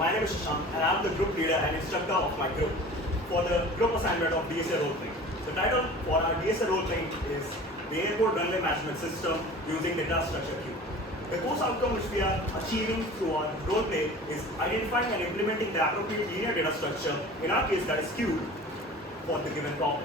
my name is Shashank and I am the group leader and instructor of my group for the group assignment of DSA role playing. The title for our DSA role playing is the Airport Runway Management System using data structure queue. The course outcome which we are achieving through our role play is identifying and implementing the appropriate linear data structure, in our case that is queued, for the given problem.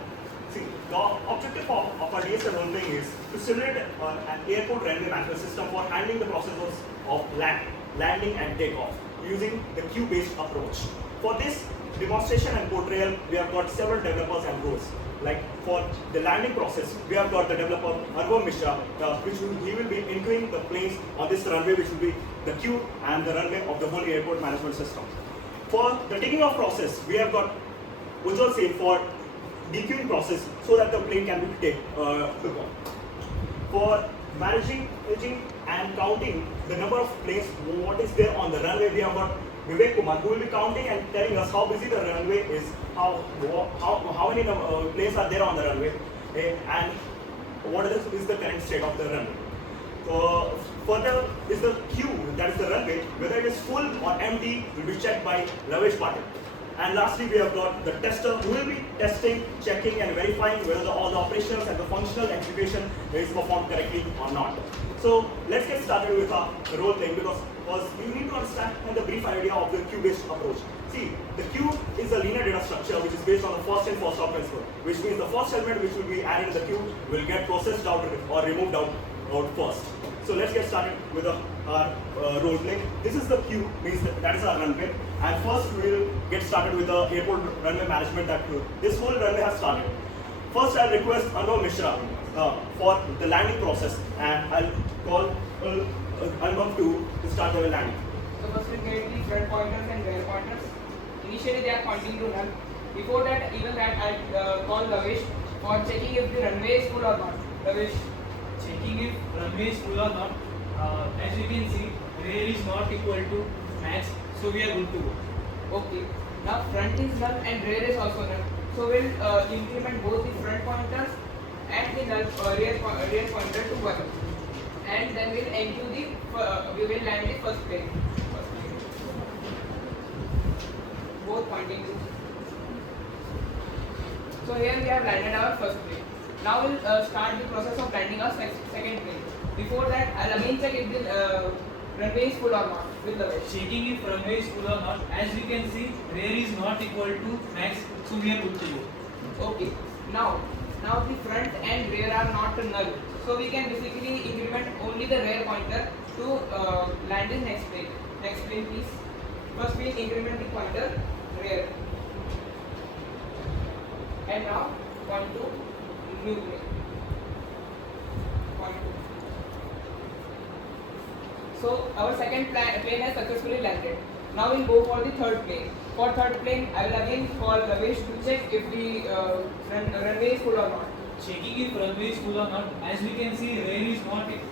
See, the objective of our DSA role playing is to simulate an airport runway management system for handling the processes of landing and takeoff using the queue-based approach. For this demonstration and portrayal, we have got several developers and roles. Like for the landing process, we have got the developer Arvind Mishra, he will be entering the planes on this runway, which will be the queue and the runway of the whole airport management system. For the taking off process, we have got Ujjwal Singh for dequeuing process so that the plane can be took off. For managing and counting the number of planes, what is there on the runway, we have got Vivek Kumar, who will be counting and telling us how busy the runway is, how many planes are there on the runway, and what is the current state of the runway. Further is the queue, that is the runway, whether it is full or empty will be checked by Lavesh Patil. And lastly, we have got the tester who will be testing, checking and verifying whether all the operations and the functional execution is performed correctly or not. So let's get started with our role playing, because you need to understand the brief idea of the queue-based approach. See, the queue is a linear data structure which is based on the first in, first out principle, which means the first element which will be added in the queue will get processed out or removed out first. So let's get started with our role play. This is the queue, means that is our runway. And first we will get started with the airport runway management. This whole runway has started. First I'll request Arvind Mishra for the landing process, and I'll call Arvind to start the landing. So first we get the front pointers and rear pointers. Initially they are pointing to null. Before that, I'll call Lavesh for checking if the runway is full or not. Lavesh. Checking if runway is full or not. As you can see, rear is not equal to max, so we are good to go. Okay. Now front is null and rear is also null. So we'll increment both the front pointers and the null rear pointer to 1. And then we'll we will land the first plane. Both pointing to. So here we have landed our first plane. Now we'll start the process of landing our second plane. Before that, I'll again check if the runway is full or not with the wedge. Checking if runway is full or not. As we can see, rear is not equal to max, so we are good to go. Okay. Now the front and rear are not null, so we can basically increment only the rear pointer to land in next plane. Next plane, please. First we'll increment the pointer rear, and now point to new plane. Point to. So our second plane has successfully landed. Now we'll go for the third plane. For third plane, I will again call Lavesh to check if the runway is full or not. Checking if runway is full or not. As we can see, rear is not equal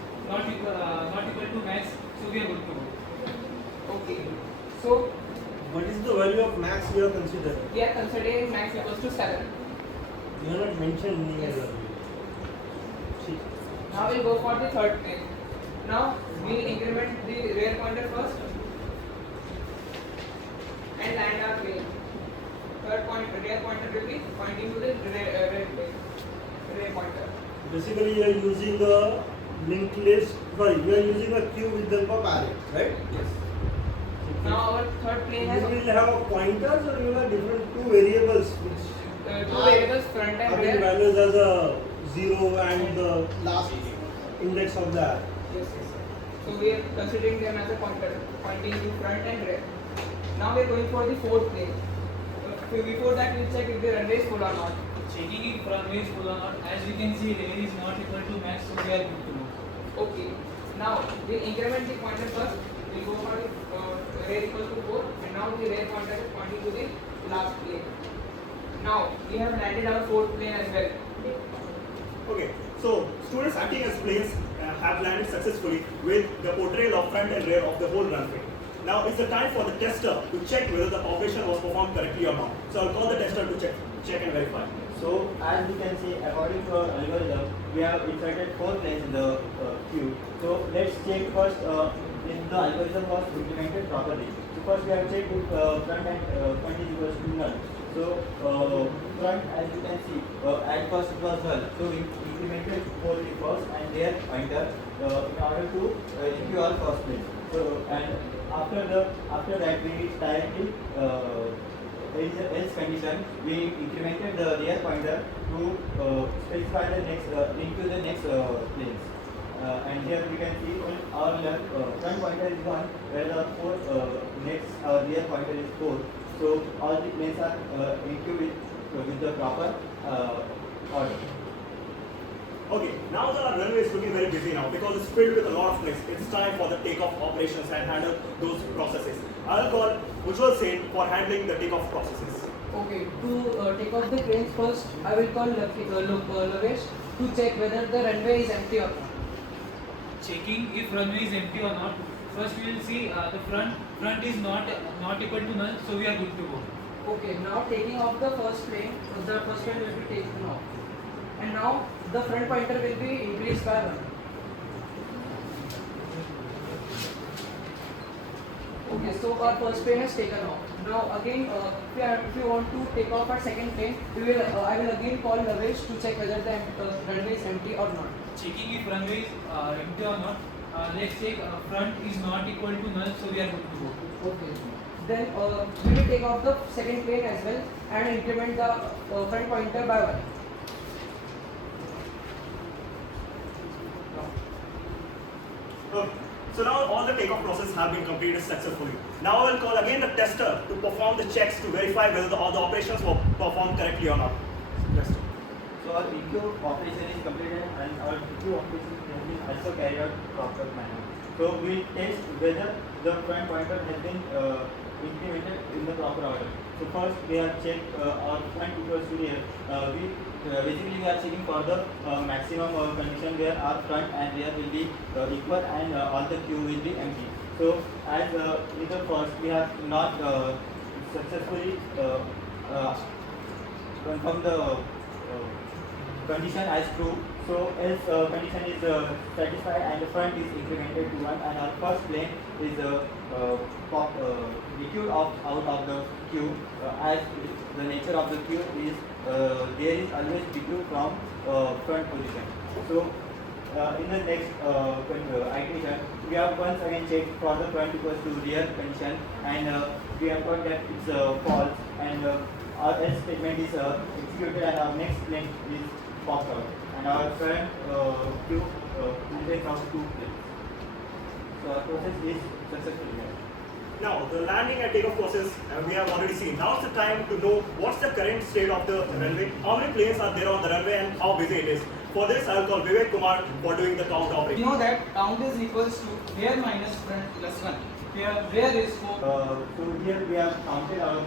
to max, so we are good to go. Okay. So what is the value of max we are considering? we are considering max equals to 7. You are not mentioned Yes. value. See. Now we'll go for the third plane. Now we'll increment the rear pointer first and land our plane. Rear pointer will be pointing to the rear plane. Rear pointer. Basically, you are using a linked list. Sorry, you are using a queue with the array, right? Yes. Now our third plane has You will have pointers, or you will have different two variables which two variables, front and having rear. values as a 0 and the last index of that. Yes. So we are considering them as a pointer, pointing to front and rear. Now we are going for the fourth plane. Before that, we'll check if the runway is full or not. Checking if runway is full or not. As we can see, rear is not equal to max, so we are good to go. Okay. Now we'll increment the pointer first. We'll go for the rear equals to 4, and now the rear pointer is pointing to the last plane. Now we have landed our fourth plane as well. Okay, so students acting as planes have landed successfully with the portrayal of front and rear of the whole runway. Now it's the time for the tester to check whether the operation was performed correctly or not. So I'll call the tester to check and verify. So as we can see, according to our algorithm, we have inserted 4 planes in the queue. So let's check first if the algorithm was implemented properly. So first we have checked if front is equals to null. So front, as you can see, at first it was null. So we implemented both the first and their pointer in order to ensure our first place. So and after that we directly else condition we incremented the rear pointer to specify the next into the next place. And here we can see our front pointer is 1, where the next rear pointer is 4. So all the planes are into with the proper order. Okay, now the runway is looking very busy now because it's filled with a lot of planes. It's time for the takeoff operations and handle those processes. I'll call Ujjwal Seth for handling the takeoff processes. Okay, to take off the planes first, I will call Lavesh to check whether the runway is empty or not. Checking if runway is empty or not. First we will see the front is not equal to null, so we are good to go. Okay, now taking off the first plane will be taken off. And now the front pointer will be increased by 1. Okay, so our first plane is taken off. Now again, if you want to take off our second plane, I will again call Lavesh to check whether the runway is empty or not. Checking if runway is empty or not. Let's check front is not equal to null, so we are good to go. Okay. Then we will take off the second plane as well and increment the front pointer by 1. Okay. So now all the takeoff process have been completed successfully. Now I will call again the tester to perform the checks to verify whether all the operations were performed correctly or not. Tester. So our EQ operation is completed and our EQ operation has been also carried out proper manner. So we test whether the front pointer has been implemented in the proper order. So first we have checked our front equals to rear. Basically we are checking for the maximum condition where our front and rear will be equal and all the queue will be empty. So as in the first we have not successfully confirmed the condition as true. So else condition is satisfied and the front is incremented to 1 and our first plane is decayed out of the queue as the nature of the queue is there is always decay from front position. So in the next iteration we have once again checked for the front equals to rear condition and we have got that it's false and our else statement is executed and our next plane is popped out and our current queue contains of 2 planes. So our process is successfully. Now the landing and takeoff process we have already seen. Now it's the time to know what's the current state of the runway, how many planes are there on the runway and how busy it is. For this I will call Vivek Kumar for doing the count We operation. know that count is equals to rear minus front plus 1. Here rear is 4. So here we have counted our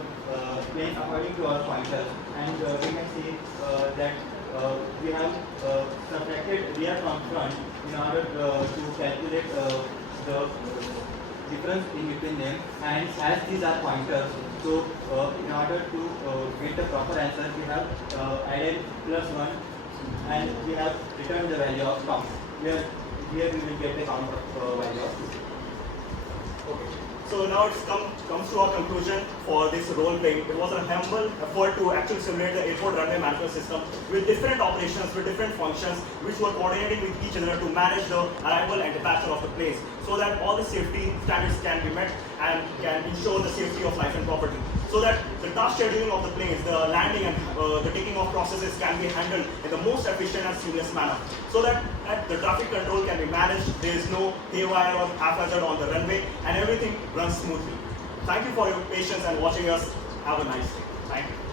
planes according to our pointers and we can see that we have subtracted rear from front in order to calculate the difference in between them, and as these are pointers, so in order to get the proper answer we have added plus 1 and we have returned the value of count. Here we will get the count of value of 2. Okay. So now it's comes to our conclusion for this role playing. It was a humble effort to actually simulate the airport runway management system with different operations, with different functions, which were coordinating with each other to manage the arrival and departure of the planes, so that all the safety standards can be met and can ensure the safety of life and property. So that the task scheduling of the planes, the landing and the taking off processes can be handled in the most efficient and seamless manner. So that the traffic control can be managed, there is no haywire or haphazard on the runway and everything runs smoothly. Thank you for your patience and watching us. Have a nice day. Thank you.